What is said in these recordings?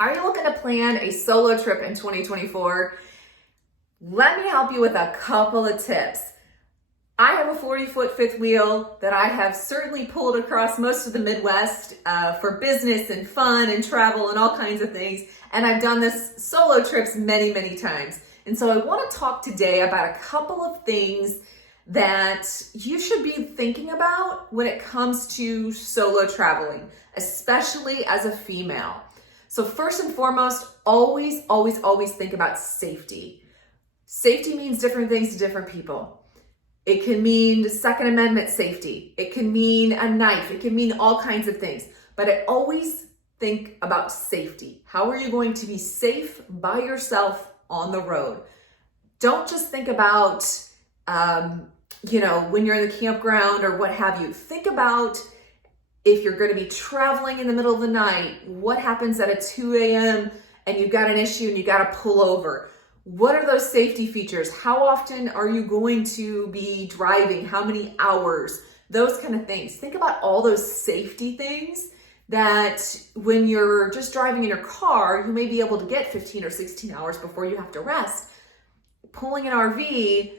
Are you looking to plan a solo trip in 2024? Let me help you with a couple of tips. I have a 40-foot fifth wheel that I have certainly pulled across most of the Midwest for business and fun and travel and all kinds of things. And I've done this solo trips many, many times. And so I want to talk today about a couple of things that you should be thinking about when it comes to solo traveling, especially as a female. So first and foremost, always think about safety. Safety means different things to different people. It can mean Second Amendment safety. It can mean a knife. It can mean all kinds of things. But I always think about safety. How are you going to be safe by yourself on the road? Don't just think about, when you're in the campground or what have you. Think about if you're going to be traveling in the middle of the night, what happens at 2 a.m. and you've got an issue and you got to pull over? What are those safety features? How often are you going to be driving? How many hours? Those kind of things. Think about all those safety things that when you're just driving in your car, you may be able to get 15 or 16 hours before you have to rest. Pulling an RV,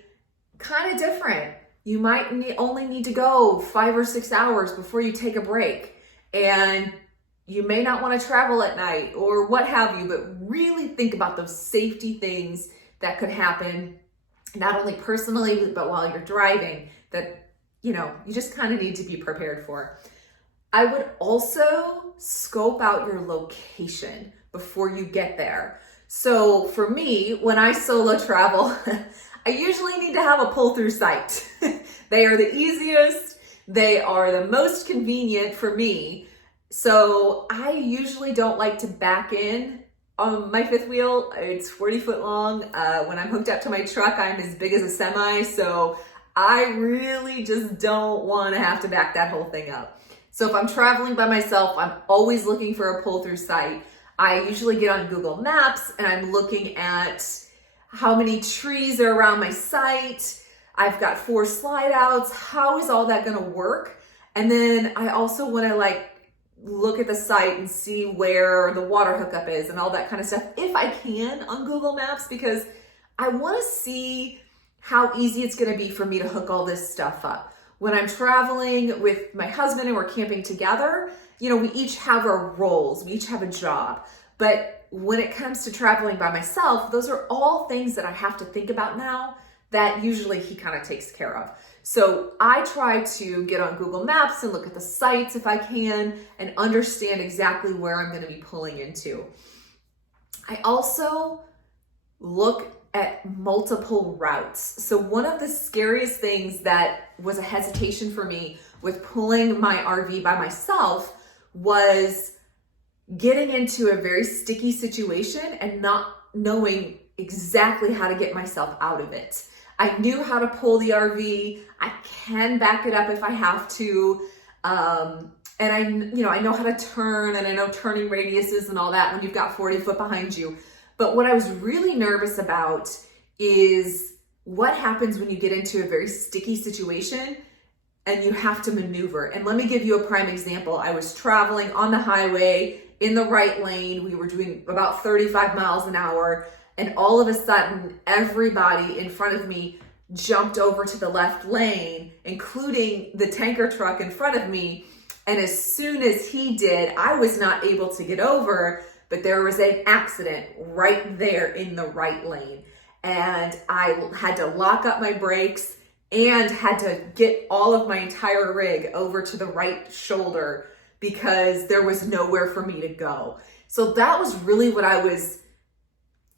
kind of different. You might only need to go 5 or 6 hours before you take a break. And you may not want to travel at night or what have you, but really think about those safety things that could happen, not only personally, but while you're driving that, you just kind of need to be prepared for. I would also scope out your location before you get there. So for me, when I solo travel, I usually need to have a pull-through site. They are the easiest. They are the most convenient for me. So I usually don't like to back in on my fifth wheel. It's 40 foot long. When I'm hooked up to my truck, I'm as big as a semi. So I really just don't want to have to back that whole thing up. So if I'm traveling by myself, I'm always looking for a pull-through site. I usually get on Google Maps and I'm looking at how many trees are around my site. I've got 4 slide outs. How is all that going to work? And then I also want to look at the site and see where the water hookup is and all that kind of stuff if I can on Google Maps, because I want to see how easy it's going to be for me to hook all this stuff up. When I'm traveling with my husband and we're camping together, we each have our roles, we each have a job. But when it comes to traveling by myself, those are all things that I have to think about now that usually he kind of takes care of. So I try to get on Google Maps and look at the sites if I can and understand exactly where I'm going to be pulling into. I also look at multiple routes. So one of the scariest things that was a hesitation for me with pulling my RV by myself was getting into a very sticky situation and not knowing exactly how to get myself out of it. I knew how to pull the RV. I can back it up if I have to. And I know how to turn, and I know turning radiuses and all that when you've got 40 foot behind you. But what I was really nervous about is what happens when you get into a very sticky situation and you have to maneuver. And let me give you a prime example. I was traveling on the highway in the right lane. We were doing about 35 miles an hour. And all of a sudden, everybody in front of me jumped over to the left lane, including the tanker truck in front of me. And as soon as he did, I was not able to get over, but there was an accident right there in the right lane. And I had to lock up my brakes and had to get all of my entire rig over to the right shoulder because there was nowhere for me to go. So that was really what I was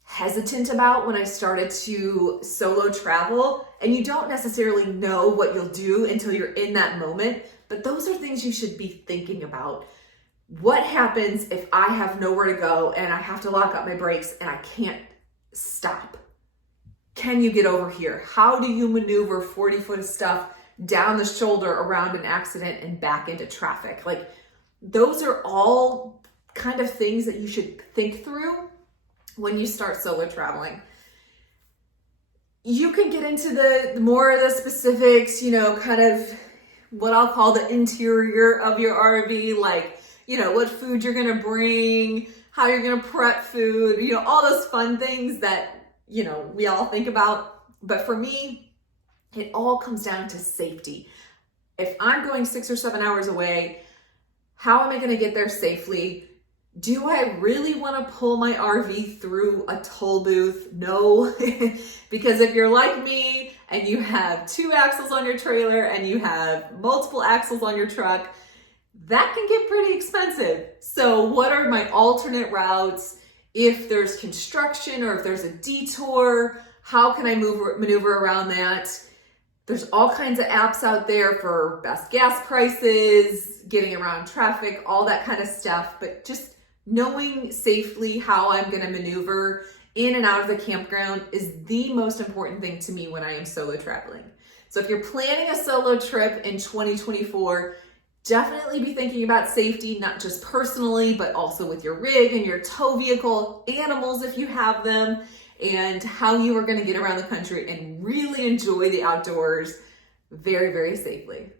hesitant about when I started to solo travel. And you don't necessarily know what you'll do until you're in that moment, but those are things you should be thinking about. What happens if I have nowhere to go and I have to lock up my brakes and I can't stop? Can you get over here? How do you maneuver 40 foot of stuff down the shoulder around an accident and back into traffic? Those are all kind of things that you should think through when you start solo traveling. You can get into the more of the specifics, kind of what I'll call the interior of your RV, what food you're going to bring, how you're gonna prep food, all those fun things that, we all think about. But for me, it all comes down to safety. If I'm going 6 or 7 hours away, how am I gonna get there safely? Do I really wanna pull my RV through a toll booth? No, because if you're like me and you have 2 axles on your trailer and you have multiple axles on your truck, that can get pretty expensive. So what are my alternate routes? If there's construction or if there's a detour, how can I maneuver around that? There's all kinds of apps out there for best gas prices, getting around traffic, all that kind of stuff. But just knowing safely how I'm going to maneuver in and out of the campground is the most important thing to me when I am solo traveling. So if you're planning a solo trip in 2024, definitely be thinking about safety, not just personally, but also with your rig and your tow vehicle, animals if you have them, and how you are going to get around the country and really enjoy the outdoors very, very safely.